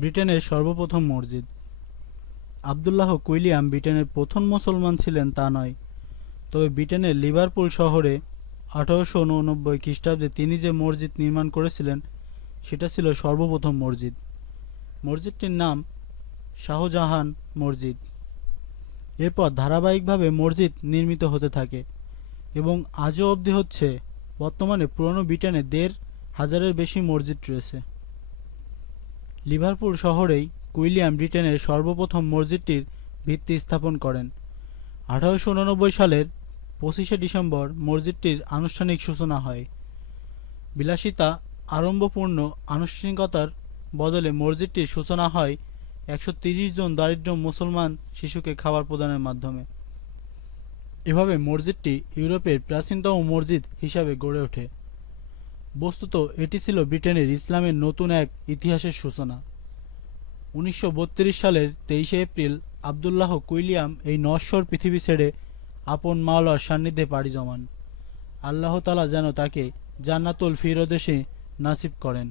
ব্রিটেনের সর্বপ্রথম মসজিদ। আবদুল্লাহ কুইলিয়াম ব্রিটেনের প্রথম মুসলমান ছিলেন তা নয়, তবে ব্রিটেনের লিভারপুল শহরে 1889 খ্রিস্টাব্দে তিনি যে মসজিদ নির্মাণ করেছিলেন সেটা ছিল সর্বপ্রথম মসজিদ। মসজিদটির নাম শাহজাহান মসজিদ। এরপর ধারাবাহিকভাবে মসজিদ নির্মিত হতে থাকে এবং আজও অবধি হচ্ছে। বর্তমানে পুরনো ব্রিটেনে 1,500-এর বেশি মসজিদ রয়েছে। লিভারপুল শহরেই কুইলিয়াম ব্রিটেনের সর্বপ্রথম মসজিদটির ভিত্তি স্থাপন করেন। 1889 সালের 25শে ডিসেম্বর মসজিদটির আনুষ্ঠানিক সূচনা হয়। বিলাসিতা আড়ম্বরপূর্ণ আনুষ্ঠানিকতার বদলে মসজিদটির সূচনা হয় 130 জন দরিদ্র মুসলমান শিশুকে খাবার প্রদানের মাধ্যমে। এভাবে মসজিদটি ইউরোপের প্রাচীনতম মসজিদ হিসাবে গড়ে ওঠে। বস্তুত এটি ছিল ব্রিটেনের ইসলামের নতুন এক ইতিহাসের সূচনা। 1932 সালের 23শে এপ্রিল আবদুল্লাহ কুইলিয়াম এই নশ্বর পৃথিবী ছেড়ে আপন মাওলার সান্নিধ্যে পাড়ি জমান। আল্লাহ তাআলা যেন তাকে জান্নাতুল ফিরদৌসে নাসিব করেন।